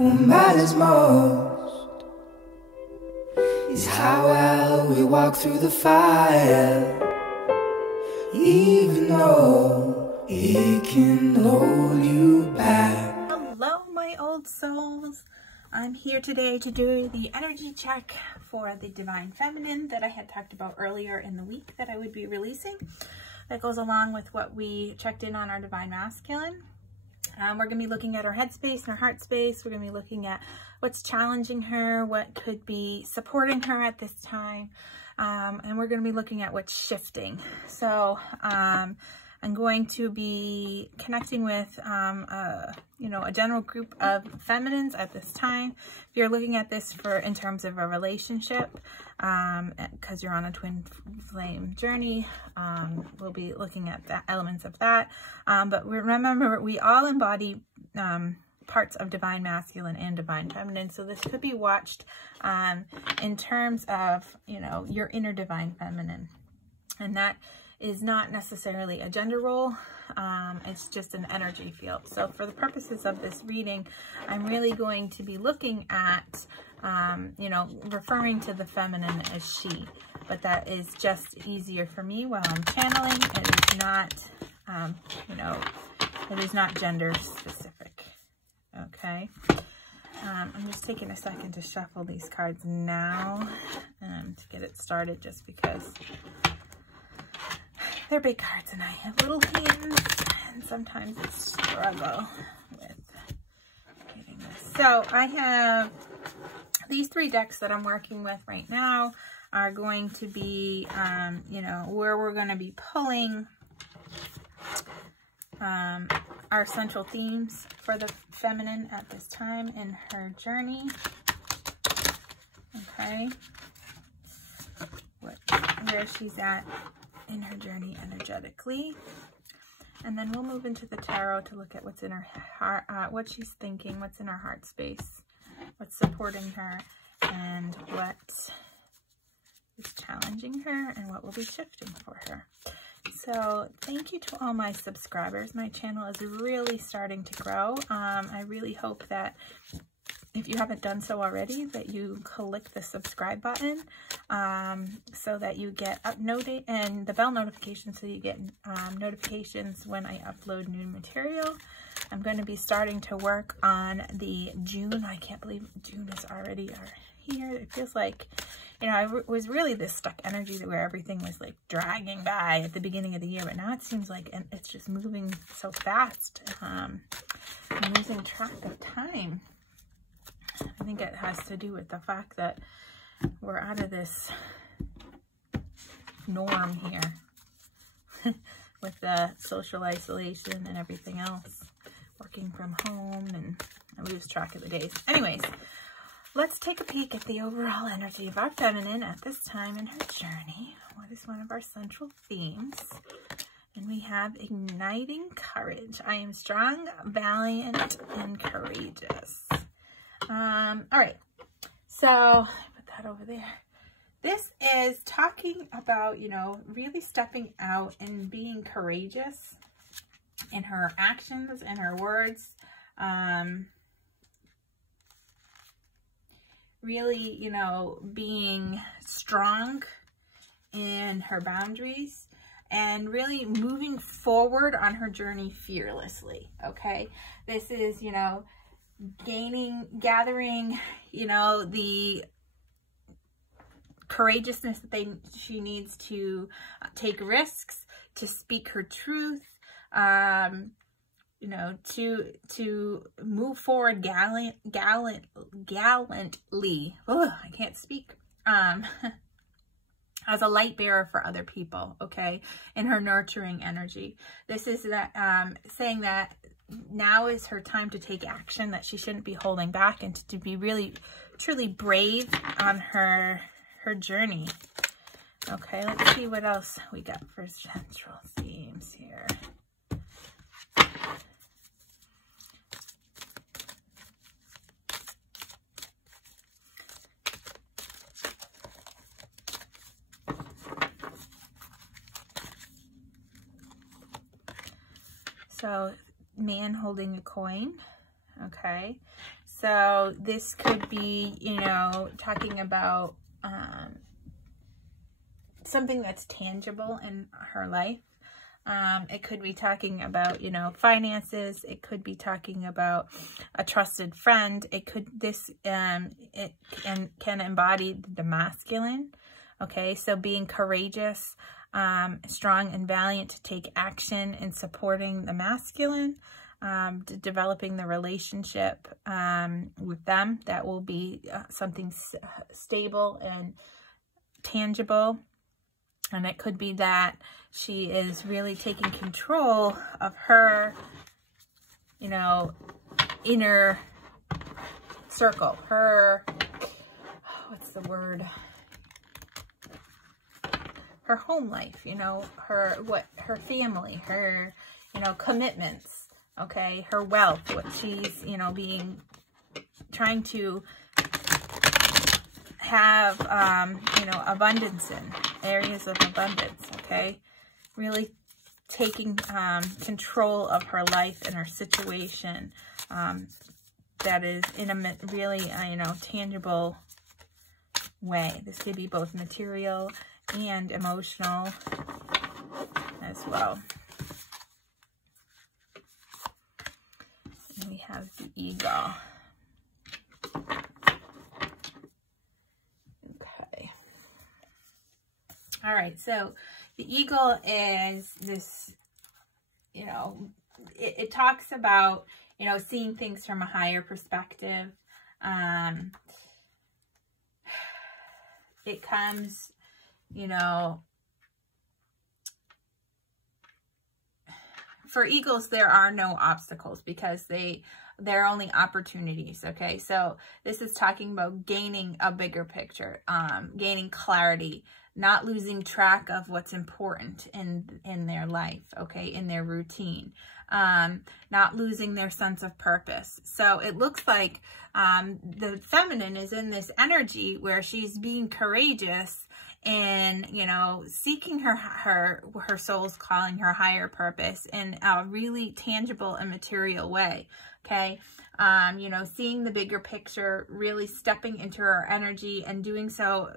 What matters most is how well we walk through the fire, even though it can hold you back. Hello, my old souls. I'm here today to do the energy check for the Divine Feminine that I had talked about earlier in the week that I would be releasing. That goes along with what we checked in on our Divine Masculine. We're going to be looking at her headspace and her heart space. We're going to be looking at what's challenging her, what could be supporting her at this time. And we're going to be looking at what's shifting. So I'm going to be connecting with, a general group of feminines at this time. If you're looking at this in terms of a relationship, because you're on a twin flame journey, we'll be looking at the elements of that. But remember, we all embody parts of Divine Masculine and Divine Feminine. So this could be watched in terms of, your inner Divine Feminine. And that is not necessarily a gender role. It's just an energy field. So for the purposes of this reading, I'm really going to be looking at, referring to the feminine as she, but that is just easier for me while I'm channeling. It is not, it is not gender specific. Okay. I'm just taking a second to shuffle these cards now to get it started, just because they're big cards and I have little hands, and sometimes it's a struggle with getting this. So I have these three decks that I'm working with right now are going to be, where we're going to be pulling our central themes for the feminine at this time in her journey. Okay. Where she's at in her journey energetically. And then we'll move into the tarot to look at what's in her heart, what she's thinking, what's in her heart space, what's supporting her, and what is challenging her, and what will be shifting for her. So thank you to all my subscribers. My channel is really starting to grow. I really hope that if you haven't done so already, that you click the subscribe button so that you get and the bell notification, so you get notifications when I upload new material. I'm going to be starting to work on the June. I can't believe June is already here. It feels like, it was really this stuck energy where everything was like dragging by at the beginning of the year, but now it seems like it's just moving so fast. I'm losing track of time. I think it has to do with the fact that we're out of this norm here with the social isolation and everything else, working from home, and I lose track of the days. Anyways, let's take a peek at the overall energy of our feminine at this time in her journey. What is one of our central themes? And we have igniting courage. I am strong, valiant, and courageous. All right, so put that over there. This is talking about, really stepping out and being courageous in her actions and her words. Really, being strong in her boundaries and really moving forward on her journey fearlessly. Okay, this is, gathering, the courageousness that she needs to take risks, to speak her truth, to move forward gallantly. Oh, I can't speak. As a light bearer for other people, okay, in her nurturing energy. This is that saying that now is her time to take action, that she shouldn't be holding back, and to be really, truly brave on her journey. Okay, let's see what else we got for central themes here. So, man holding a coin. okay? So this could be, you know, talking about something that's tangible in her life. It could be talking about, you know, finances. It could be talking about a trusted friend. It could, it can embody the masculine. Okay, so being courageous, strong and valiant to take action in supporting the masculine, developing the relationship with them. That will be something stable and tangible. And it could be that she is really taking control of her, you know, inner circle. Her, what's the word? Her home life, you know, her family, her, you know, commitments, okay? Her wealth, what she's, you know, trying to have, you know, abundance in, areas of abundance, okay? Really taking control of her life and her situation that is in a really, you know, tangible way. This could be both material and emotional as well. And we have the eagle. Okay. All right, so the eagle is this, you know, it talks about, you know, seeing things from a higher perspective. It comes, you know, for eagles, there are no obstacles because they're only opportunities, okay? So this is talking about gaining a bigger picture, gaining clarity, not losing track of what's important in their life, okay, in their routine, not losing their sense of purpose. So it looks like the feminine is in this energy where she's being courageous and, you know, seeking her soul's calling, her higher purpose in a really tangible and material way, okay? You know, seeing the bigger picture, really stepping into her energy and doing so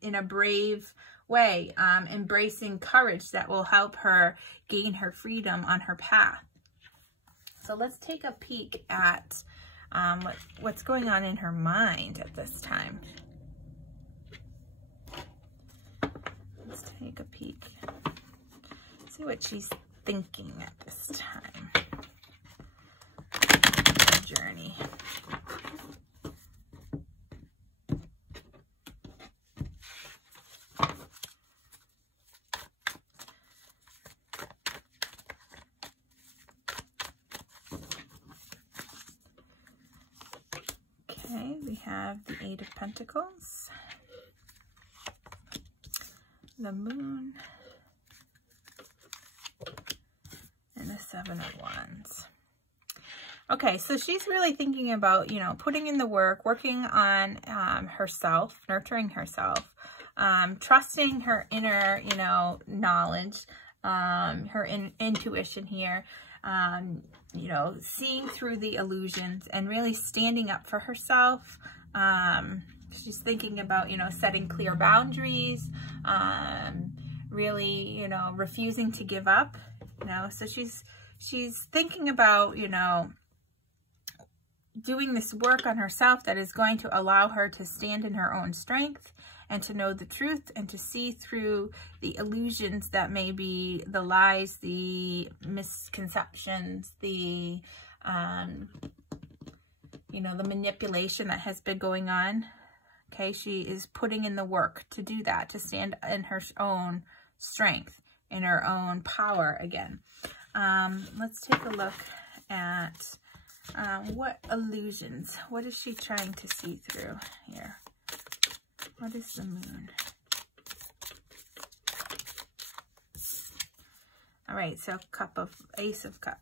in a brave way, embracing courage that will help her gain her freedom on her path. So let's take a peek at what's going on in her mind at this time. Let's take a peek. See what she's thinking at this time. Journey. Okay, we have the Eight of Pentacles, the Moon, and the Seven of Wands. Okay, so she's really thinking about, you know, putting in the work, working on herself, nurturing herself, trusting her inner, you know, knowledge, her intuition here, you know, seeing through the illusions and really standing up for herself. She's thinking about, you know, setting clear boundaries, really, you know, refusing to give up, you know. So she's thinking about, you know, doing this work on herself that is going to allow her to stand in her own strength and to know the truth and to see through the illusions that may be the lies, the misconceptions, the, you know, the manipulation that has been going on. Okay, she is putting in the work to do that, to stand in her own strength, in her own power again. Let's take a look at what illusions, what is she trying to see through here? What is the Moon? All right, so Ace of Cups.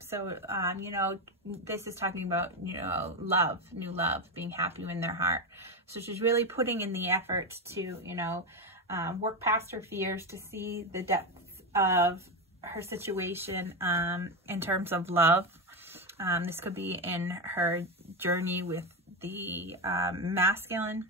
So, you know, this is talking about, you know, love, new love, being happy in their heart. So she's really putting in the effort to, you know, work past her fears, to see the depths of her situation in terms of love. This could be in her journey with the masculine.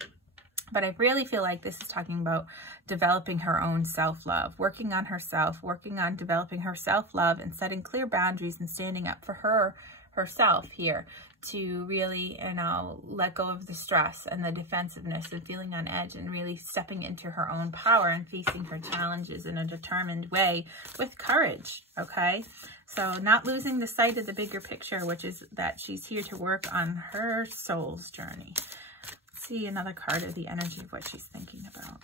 But I really feel like this is talking about developing her own self-love, working on herself, working on developing her self-love and setting clear boundaries and standing up for herself here to really, you know, let go of the stress and the defensiveness and feeling on edge and really stepping into her own power and facing her challenges in a determined way with courage, okay? So not losing the sight of the bigger picture, which is that she's here to work on her soul's journey. See another card of the energy of what she's thinking about.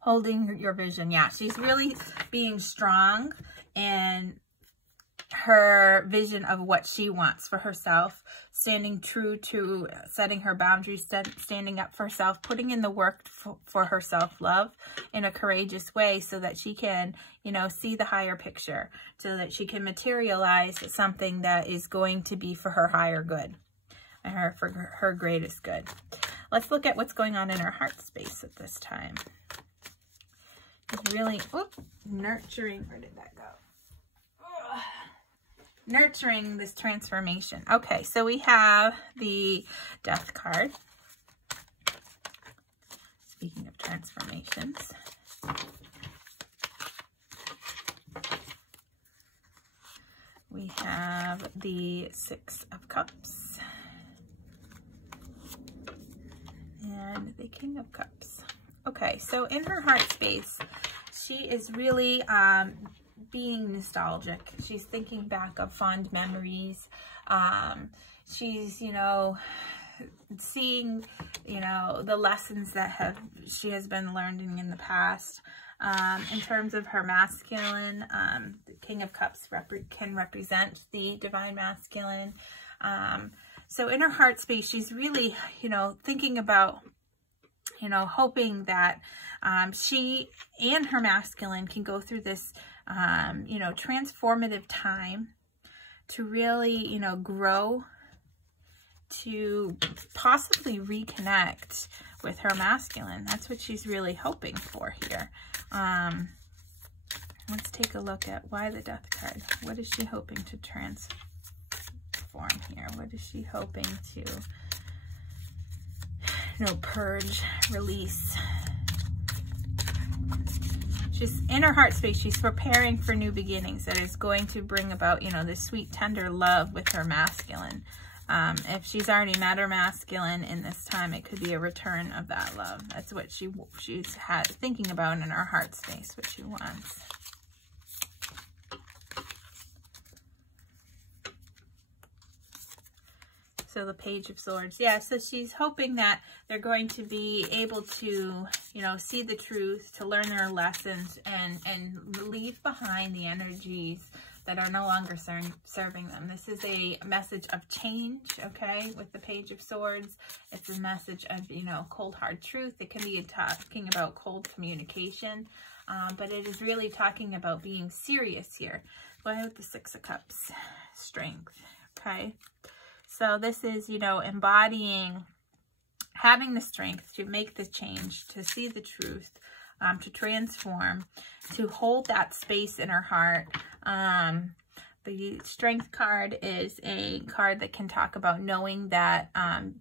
Holding your vision. Yeah, she's really being strong in her vision of what she wants for herself, standing true to setting her boundaries, standing up for herself, putting in the work for her self-love in a courageous way so that she can, you know, see the higher picture, so that she can materialize something that is going to be for her higher good and for her greatest good. Let's look at what's going on in her heart space at this time. It's really nurturing. Where did that go? Nurturing this transformation. Okay, so we have the Death card. Speaking of transformations. We have the Six of Cups. And the King of Cups. Okay, so in her heart space, she is really being nostalgic. She's thinking back of fond memories. She's, you know, seeing, you know, the lessons that she has been learning in the past. In terms of her masculine, the King of Cups can represent the divine masculine. So in her heart space, she's really, you know, thinking about, you know, hoping that she and her masculine can go through this, you know, transformative time to really, you know, grow, to possibly reconnect with her masculine. That's what she's really hoping for here. Let's take a look at why the Death card. What is she hoping to transform here? What is she hoping to, you know, purge, release? She's in her heart space. She's preparing for new beginnings that is going to bring about, you know, this sweet, tender love with her masculine. If she's already met her masculine in this time, it could be a return of that love. That's what she's thinking about in her heart space, what she wants. So the Page of Swords. Yeah, so she's hoping that they're going to be able to, you know, see the truth, to learn their lessons, and leave behind the energies that are no longer serving them. This is a message of change, okay, with the Page of Swords. It's a message of, you know, cold, hard truth. It can be talking about cold communication, but it is really talking about being serious here. Going with the Six of Cups, strength, okay? So this is, you know, embodying, having the strength to make the change, to see the truth, to transform, to hold that space in her heart. The Strength card is a card that can talk about knowing that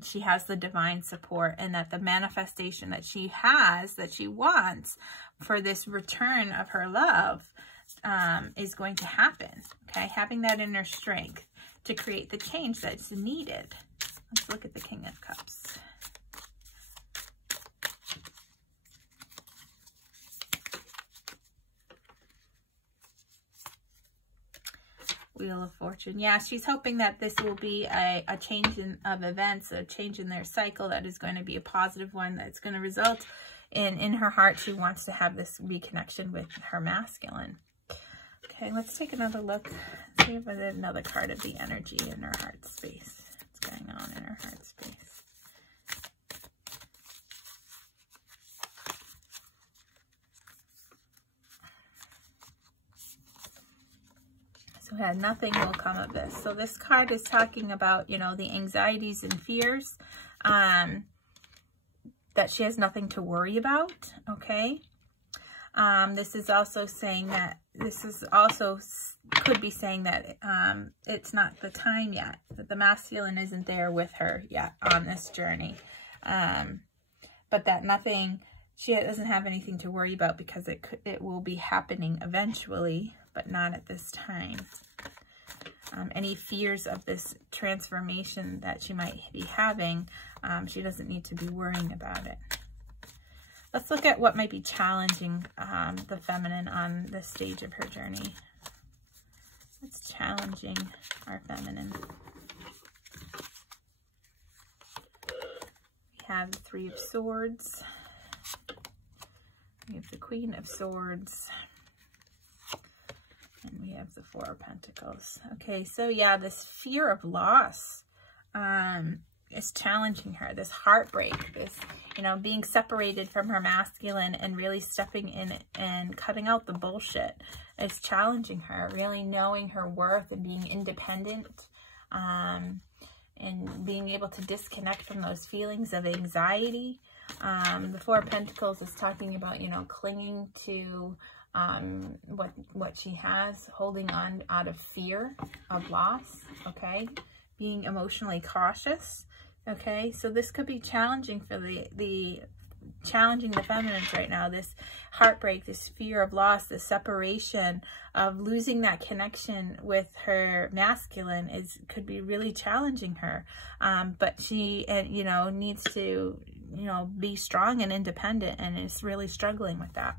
she has the divine support, and that the manifestation that she has, that she wants for this return of her love is going to happen, okay? Having that inner strength to create the change that's needed. Let's look at the King of Cups. Wheel of Fortune. Yeah, she's hoping that this will be a change of events, a change in their cycle that is going to be a positive one, that's going to result in her heart. She wants to have this reconnection with her masculine. Okay, let's take another look. Let's see if there's another card of the energy in her heart space. What's going on in her heart space? So yeah, nothing will come of this. So this card is talking about, you know, the anxieties and fears that that she has nothing to worry about, okay? This is also saying that, could be saying that it's not the time yet, that the masculine isn't there with her yet on this journey. But that she doesn't have anything to worry about because it will be happening eventually, but not at this time. Any fears of this transformation that she might be having, she doesn't need to be worrying about it. Let's look at what might be challenging the feminine on this stage of her journey. What's challenging our feminine? We have the Three of Swords. We have the Queen of Swords. And we have the Four of Pentacles. Okay, so yeah, this fear of loss is challenging her. This heartbreak, this, you know, being separated from her masculine and really stepping in and cutting out the bullshit is challenging her. Really knowing her worth and being independent, and being able to disconnect from those feelings of anxiety. The Four of Pentacles is talking about, you know, clinging to what she has, holding on out of fear of loss, okay? Being emotionally cautious, okay? So this could be challenging for challenging the feminines right now. This heartbreak, this fear of loss, this separation of losing that connection with her masculine could be really challenging her. But she, you know, needs to, you know, be strong and independent, and is really struggling with that.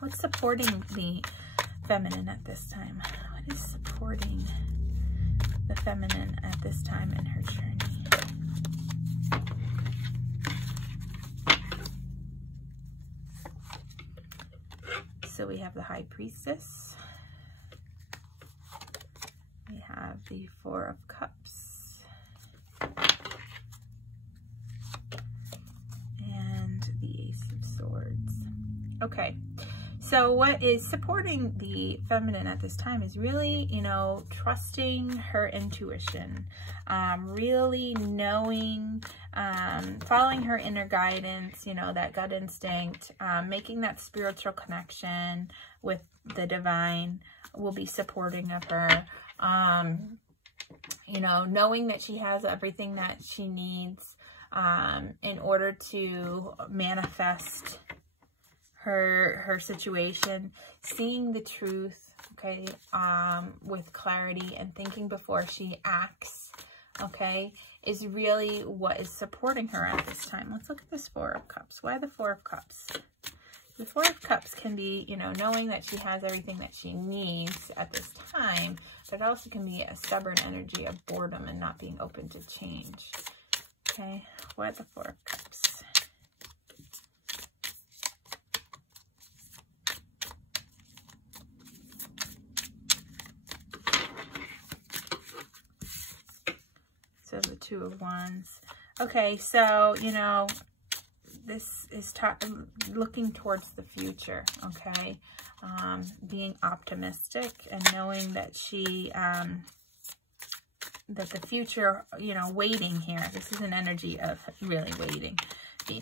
What's supporting the feminine at this time? What is supporting the feminine at this time in her journey? So we have the High Priestess. We have the Four of Cups. And the Ace of Swords. Okay. So what is supporting the feminine at this time is really, you know, trusting her intuition, really knowing, following her inner guidance, you know, that gut instinct, making that spiritual connection with the divine will be supporting of her. You know, knowing that she has everything that she needs in order to manifest her situation, seeing the truth, okay, with clarity and thinking before she acts, okay, is really what is supporting her at this time. Let's look at this Four of Cups. Why the Four of Cups? The Four of Cups can be, you know, knowing that she has everything that she needs at this time, but it also can be a stubborn energy of boredom and not being open to change. Okay, why the Four of Cups? So the Two of Wands. Okay, so, you know, this is looking towards the future, okay? Being optimistic and knowing that she, that the future, you know, waiting here. This is an energy of really waiting,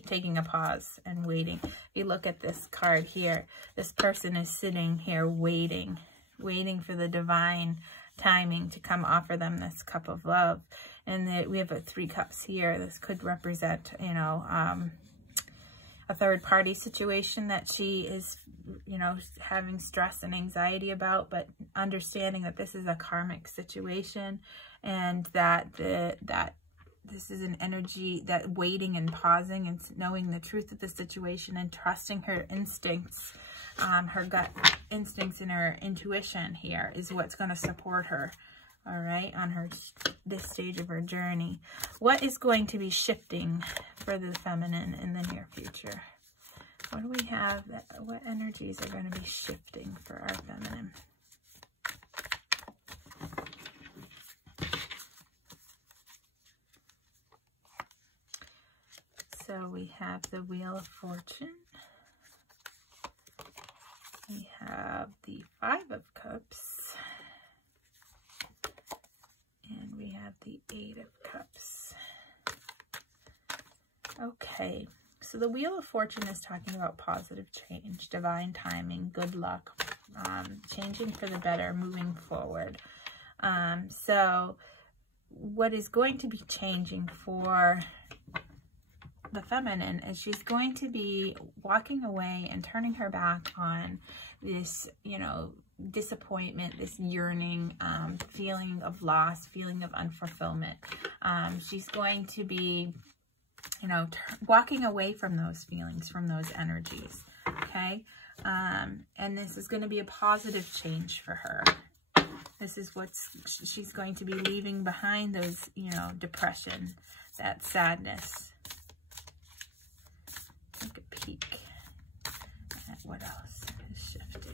taking a pause and waiting. If you look at this card here, this person is sitting here waiting for the divine timing to come offer them this cup of love. And we have a Three Cups here. This could represent, you know, a third party situation that she is, you know, having stress and anxiety about, but understanding that this is a karmic situation, and that this is an energy that waiting and pausing and knowing the truth of the situation and trusting her instincts, her gut instincts and her intuition here is what's going to support her, all right, on this stage of her journey. What is going to be shifting for the feminine in the near future? What do we have? What energies are going to be shifting for our feminine? So we have the Wheel of Fortune. We have the Five of Cups. And we have the Eight of Cups. Okay, So the Wheel of Fortune is talking about positive change, divine timing, good luck, changing for the better, moving forward. So what is going to be changing for the feminine is she's going to be walking away and turning her back on this, you know, disappointment, this yearning, feeling of loss, feeling of unfulfillment. She's going to be, you know, walking away from those feelings, from those energies, okay? And this is going to be a positive change for her. This is she's going to be leaving behind, those, you know, depression, that sadness. Take a peek at what else is shifting.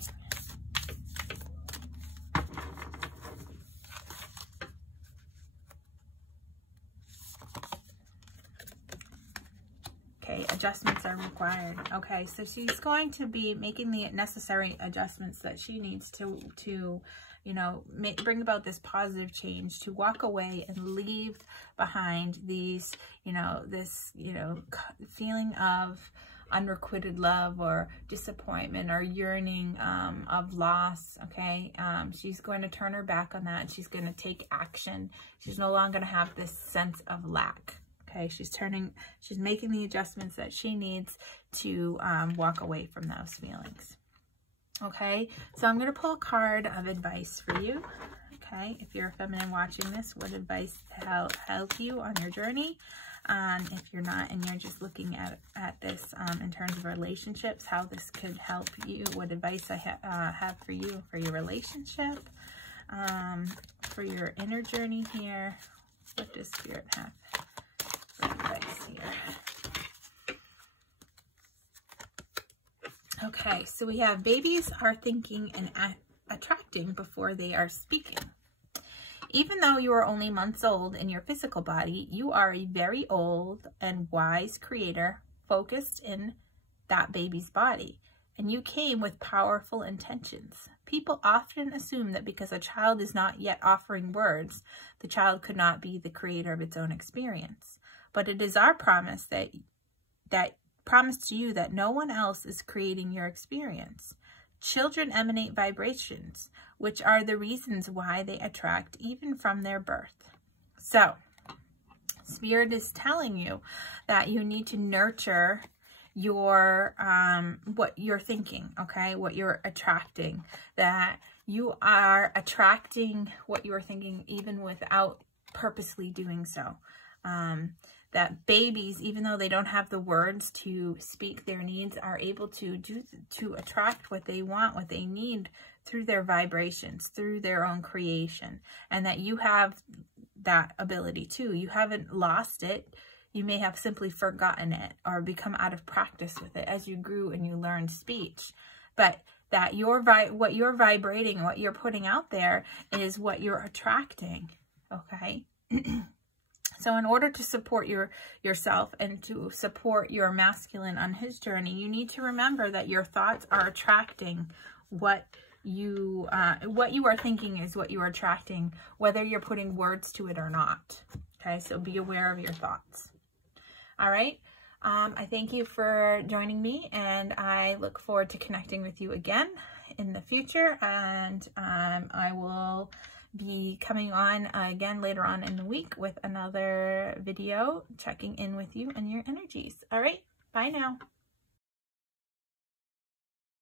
Okay, adjustments are required. Okay, so she's going to be making the necessary adjustments that she needs to you know, bring about this positive change, to walk away and leave behind these, you know, this, you know, feeling of unrequited love or disappointment or yearning, of loss. Okay, she's going to turn her back on that. She's going to take action. She's no longer going to have this sense of lack. Okay, she's making the adjustments that she needs to walk away from those feelings. Okay, so I'm going to pull a card of advice for you. Okay, if you're a feminine watching this, what advice to help you on your journey? If you're not and you're just looking at this in terms of relationships, how this could help you, what advice I have for you for your relationship, for your inner journey here. What does Spirit have for advice here? Okay, so we have babies are thinking and attracting before they are speaking. Even though you are only months old in your physical body, you are a very old and wise creator focused in that baby's body, and you came with powerful intentions. People often assume that because a child is not yet offering words, the child could not be the creator of its own experience. But it is our promise that promise to you that no one else is creating your experience. Children emanate vibrations, which are the reasons why they attract even from their birth. So, Spirit is telling you that you need to nurture your what you're thinking, okay? What you're attracting, that you are attracting what you're thinking even without purposely doing so. That babies, even though they don't have the words to speak their needs, are able to attract what they want, what they need through their vibrations, through their own creation, and that you have that ability too. You haven't lost it. You may have simply forgotten it or become out of practice with it as you grew and you learned speech, but that what you're vibrating, what you're putting out there is what you're attracting, okay? So in order to support yourself and to support your masculine on his journey, you need to remember that your thoughts are attracting what you are thinking is what you are attracting, whether you're putting words to it or not. Okay, so be aware of your thoughts. All right. I thank you for joining me, and I look forward to connecting with you again in the future. And I will be coming on again later on in the week with another video checking in with you and your energies. All right, bye now.